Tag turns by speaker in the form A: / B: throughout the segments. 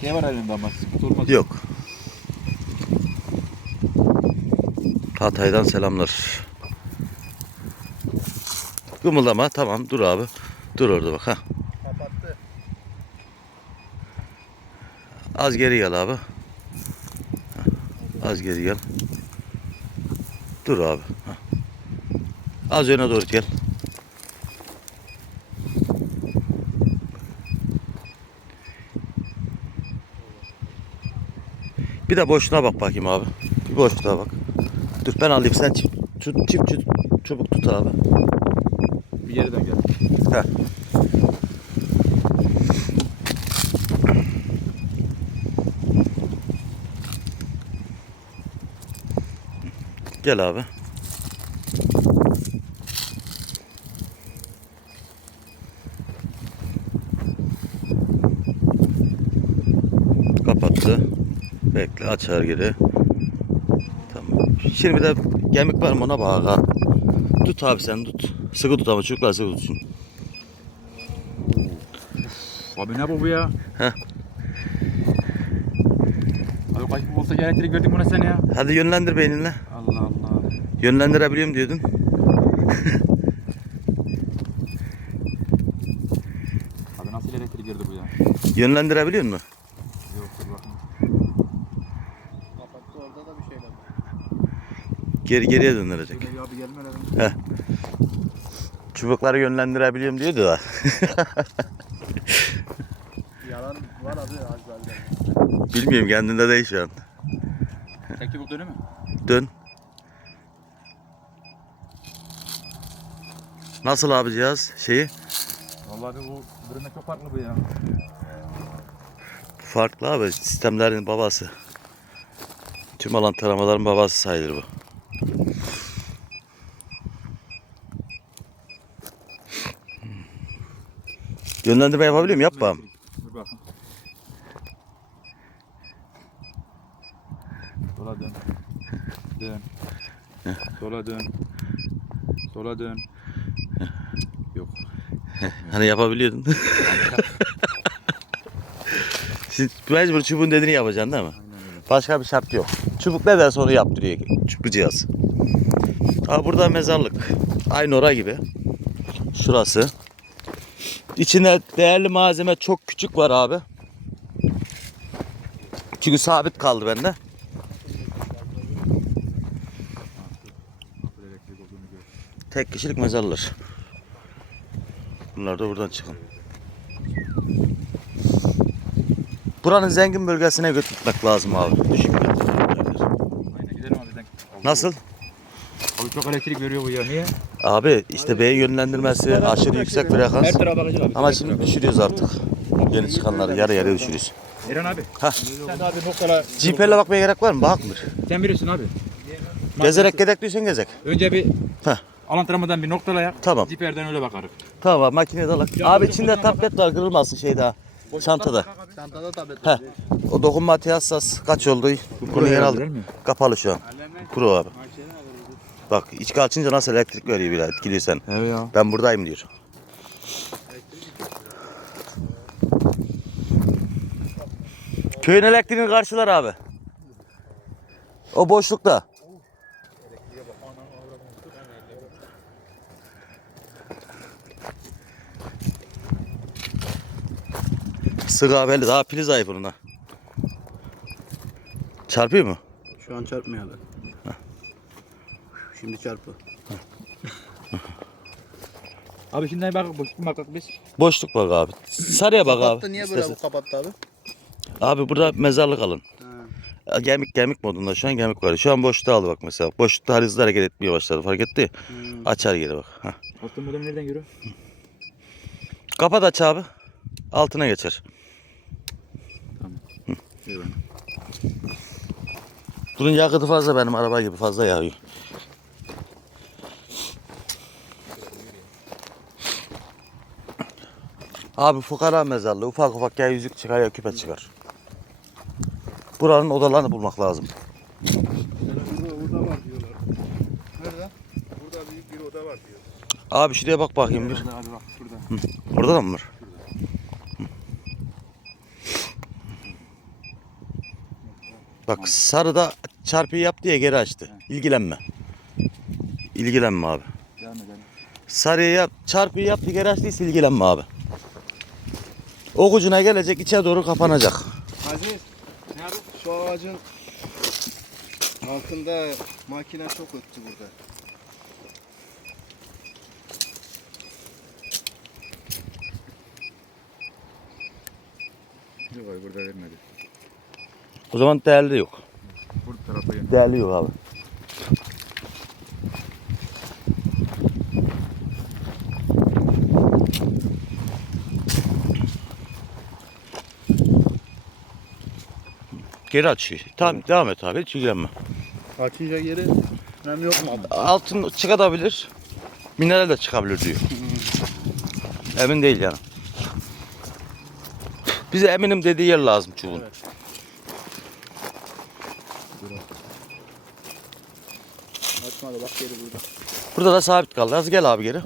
A: Ne var elinde ama sıkıntı olmaz.
B: Yok. Hatay'dan selamlar. Gımıldama tamam dur abi. Dur orada bak ha.
C: Kapattı.
B: Az geri gel abi. Az geri gel. Dur abi. Az öne doğru gel. Bir de boşluğuna bak bakayım abi. Bir boşluğa bak. Dur ben alayım sen çift, çift, çift, çift çubuk tut abi.
A: Bir yerden gel.
B: Heh. Gel abi. Kapattı. Bekle açar geri. Tamam. Şimdi bir de gemik var mı ona bak ha. Tut abi sen tut. Sıkı tut ama çocuklar sıkı tutsun.
A: Abi ne bu bu ya?
B: Heh.
A: Abi kaç bu olsa elektrik verdin buna sen ya.
B: Hadi yönlendir beyninle.
A: Allah Allah.
B: Yönlendirebiliyorum diyordun.
A: Abi nasıl elektrik verdi bu ya?
B: Yönlendirebiliyor musun?
A: Yok dur bakayım.
C: Kapattı orada da bir şeyler. var.
B: Geri geriye döndürecek.
A: Abi gelme lan.
B: Çubukları yönlendirebiliyorum diyordu da.
C: Yalan var abi az.
B: Bilmiyorum kendinde değil şu an.
A: Tek çubuk dönü mü?
B: Dön. Nasıl abi cihaz şeyi?
A: Vallahi bu birbirine çok farklı bu ya.
B: Farklı abi sistemlerin babası. Tüm alan taramaların babası sayılır bu. Yönlendirme yapabiliyor muyum? Yap bakalım.
A: Dur bakayım. Sola dön. Dön. Sola dön. Sola dön. Yok.
B: Hani yapabiliyordun. Siz mecbur çubuğun dediğini yapacaksın değil mi? Başka bir şart yok. Çubuk ne derse onu yaptırıyor bu cihaz. Ha burada mezarlık. Aynı ora gibi. Şurası. İçinde değerli malzeme çok küçük var abi. Çünkü sabit kaldı bende. Tek kişilik mezarlar. Bunlar da buradan çıkan. Buranın zengin bölgesine götürmek lazım abi. Düşük
A: Aynen gidelim abi. denk.
B: Nasıl?
A: Abi çok elektrik veriyor bu ya. Niye?
B: Abi işte beyin yönlendirmesi aşırı yüksek frekans.
A: Her tarafa bakacağız abi.
B: Ama şimdi düşürüyoruz artık. Yeni çıkanları yarı yarıya düşürüyoruz.
A: Eren abi.
B: Hah.
A: Sen de abi noktala.
B: GPL'e bakmaya gerek var mı? Bakmır.
A: Sen bilirsin abi.
B: Gezerek gedek diyorsan gezek.
A: Önce bir
B: Heh.
A: alantramadan bir noktalayak.
B: Tamam.
A: Ziperden öyle bakarız.
B: Tamam abi makineye dalak. Abi içinde tablet var kırılmasın şey daha. Çantada.
C: Çantada tablet var.
B: O dokunmatiğe hassas. Kaç oldu? Bunu yer aldık. Kapalı şu an. Kuru abi. Bak içki açınca nasıl elektrik veriyor bile etkiliyor sen.
A: Evet ya.
B: Ben buradayım diyor. Köyün elektriğini karşılar abi. O boşlukta. Sık abi belli. Daha pili zayıf bunun ha. Çarpıyor mu?
C: Şu an çarpmıyor. Şimdi çarpı.
A: Abi şimdi bak bu bakak biz.
B: Boşluk bak abi. Sarıya bak abi.
C: Kapattı niye böyle
B: İstersen.
C: bu kapattı abi?
B: Abi burada mezarlık alın.
C: Ha.
B: Gemik gemik modunda şu an gemik var. Şu an boşluğa aldı bak mesela. Boşlukta hızlı hareket etmeye başladı. Fark etti.
C: Hmm.
B: Açar geri bak. Hah.
A: Altın modeli nereden görüyor?
B: Kapat aç abi. Altına geçer.
A: Eyvallah.
B: Bunun yakıtı fazla benim araba gibi fazla yağıyor. Abi fukara mezarlığı ufak ufak ya yüzük çıkar ya küpe çıkar. Buranın odalarını bulmak lazım.
C: Burada var diyorlar. Nerede? Burada büyük bir oda var diyor.
B: Abi şuraya bak bakayım bir.
A: Abi bak şurada.
B: Orada da mı var? Bak sarıda çarpıyı yap diye geri açtı. İlgilenme. İlgilenme abi.
A: Devam edelim.
B: Sarıya yap, çarpıyı yaptı geri açtıysa ilgilenme abi. Ok ucuna gelecek içe doğru kapanacak.
C: Aziz. Şu ağacın altında makine çok öttü burada.
A: Yok abi burada vermedi.
B: O zaman değerli yok.
A: Bu tarafa yönel.
B: Değerli yok abi. Geri açıyor. Tamam devam et abi hiç ilgilenme.
C: Açınca geri nem yok mu abi?
B: Altın çıkabilir. Mineral de çıkabilir diyor. Emin değil yani. Bize eminim dediği yer lazım çubuğun.
C: Evet. Açmadı bak geri burada.
B: Burada da sabit kaldı. Az gel abi geri.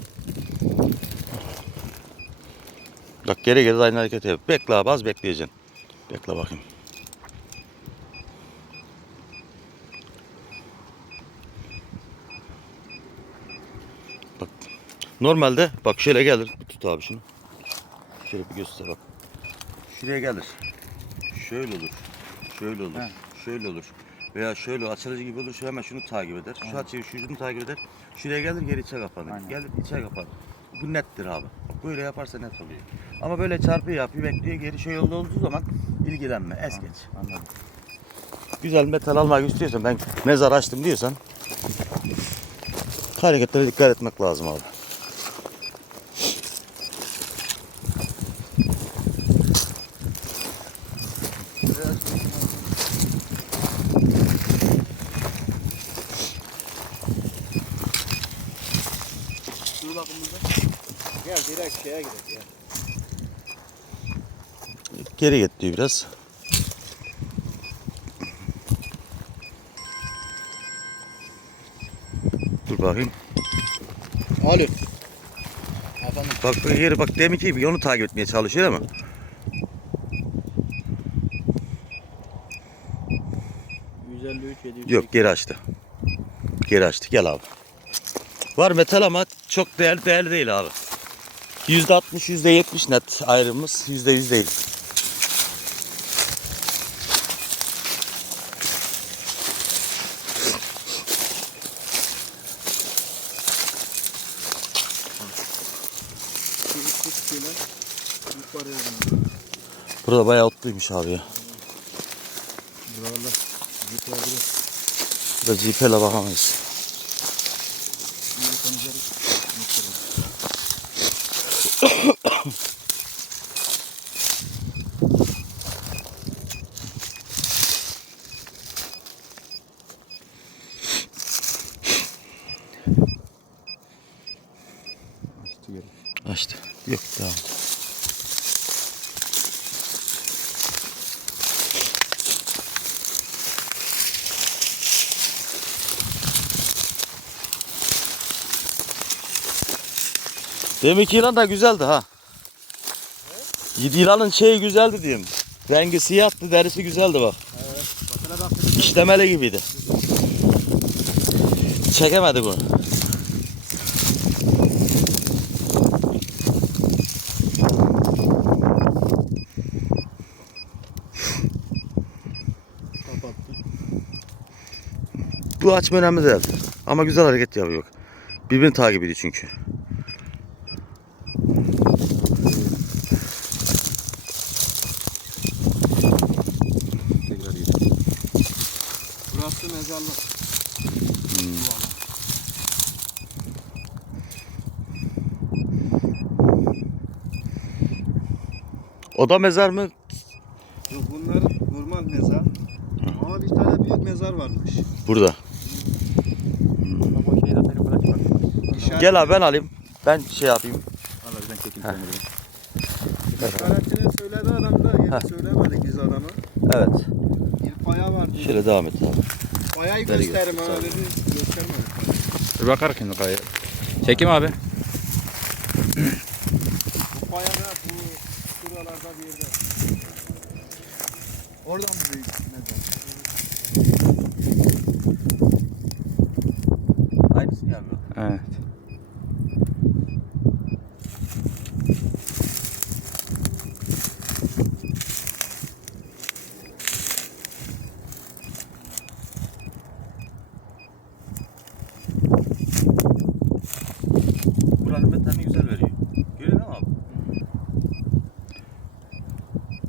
B: Bak geri geri aynı hareket yap. Bekle abi az bekleyeceksin. Bekle bakayım. Bak. Normalde bak şöyle gelir. Bir tut abi şunu. Şöyle bir göster bak. Şuraya gelir. Şöyle olur. Şöyle olur.
A: He.
B: Şöyle olur. Veya şöyle açılıcı gibi olur. Şu hemen şunu takip eder. Şu açıyı şu ucunu takip eder. Şuraya gelir geri içe kapanır.
A: Aynen.
B: Gelir içe kapanır. Bu nettir abi. Böyle yaparsa net oluyor. Ama böyle çarpı yapıyor bekliyor geri şey yolda olduğu zaman ilgilenme es geç.
A: Anladım.
B: Güzel metal almak istiyorsan ben mezar açtım diyorsan hareketlere dikkat etmek lazım abi.
C: Gel direkt şeye gidelim ya.
B: Geri git diyor biraz. Dur bakayım.
C: Alo. Efendim.
B: Bak bu yeri bak deminki gibi onu takip etmeye çalışıyor ama. Yok geri açtı. Geri açtı. Gel abi. Var metal ama çok değerli değerli değil abi. Yüzde altmış, yüzde yetmiş net ayrımımız. Yüzde yüz değil.
C: Şu üstü tutuyorlar. Yukarıya dönüyor.
B: Burada bayağı otluymuş abi ya.
C: Buralarda zıplayabilir.
B: Burada GP'le bakamayız.
A: Açtı.
B: Yok devam. Demek yılan da güzeldi ha. Yılanın şeyi güzeldi diyeyim. Rengi siyahtı, derisi güzeldi bak.
C: Bak.
B: İşlemeli gibiydi. Çekemedik onu. Bu açma önemli değil. Ama güzel hareket yapıyor. Birbirini takip ediyor çünkü.
C: Burası mezarlık.
B: O da mezar mı?
C: Yok bunlar normal mezar. Ama bir tane büyük mezar varmış.
B: Burada. Gel abi ben alayım. Ben şey yapayım.
A: Allah bizden çekin
B: Heh.
A: seni buradan.
C: işaretini söyledi adam da
B: Ha.
C: söylemedik biz adamı.
B: Evet.
C: Bir paya var diye.
B: Şöyle devam et abi. Nereye
C: gösterim
B: göster-
C: ama dedi göstermedik.
A: Dur bakar şimdi kaya. Çekim abi.
C: Bu paya da bu şuralarda bir yerde. Oradan büyük mezar.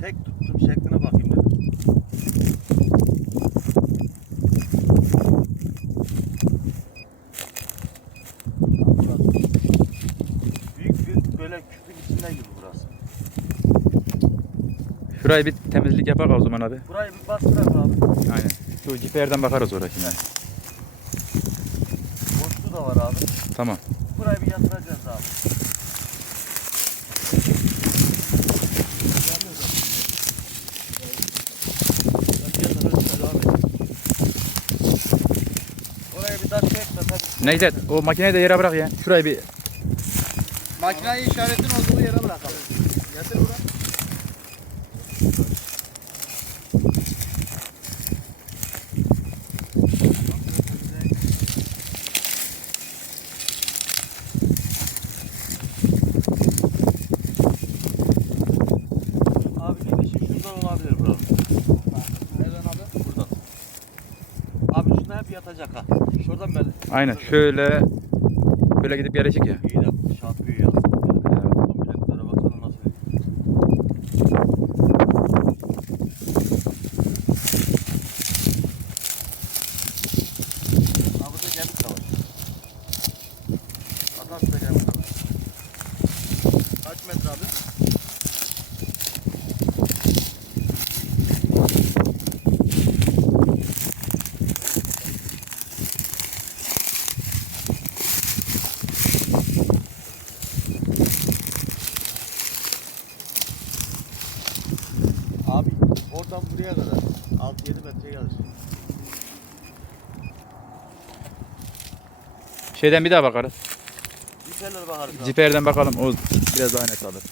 B: tek tuttum şekline bakayım dedim. Büyük böyle küpün içinde gibi burası.
A: Şurayı bir temizlik yapak o zaman abi.
B: Burayı bir bastıralım abi.
A: Aynen. Şu ciferden bakarız oraya şimdi. Evet.
B: Boşluğu da var abi.
A: Tamam.
B: Burayı bir yatıracağız abi.
A: Necdet o makineyi de yere bırak ya. Şurayı bir
C: Makineyi işaretin olduğu yere bırakalım. Getir buraya.
B: Abi gidişi şuradan olabilir buranın.
C: Nereden abi?
B: Buradan. Abi şuna hep yatacak ha. Şuradan böyle.
A: aynen şöyle böyle gidip yerleşik ya.
B: İyi de şampiyon ya. Biletlere baksana nasıl. Abi burada gemik de var. Atas da gemik de var.
C: Kaç metre abi?
B: Abi oradan buraya kadar 6-7 metre gelir.
A: Şeyden bir daha bakarız.
B: Ciperlere bakarız abi.
A: Ciperden bakalım o biraz daha net alır.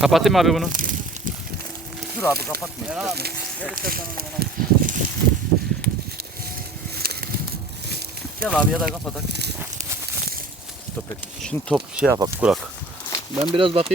A: Kapatayım mı abi bunu?
B: Dur abi kapatma.
C: Eren abi. Gel istersen onu bana.
B: Gel abi ya da kapatak.
A: Stop et.
B: Şimdi top şey yapak kurak.
C: Ben biraz bakayım.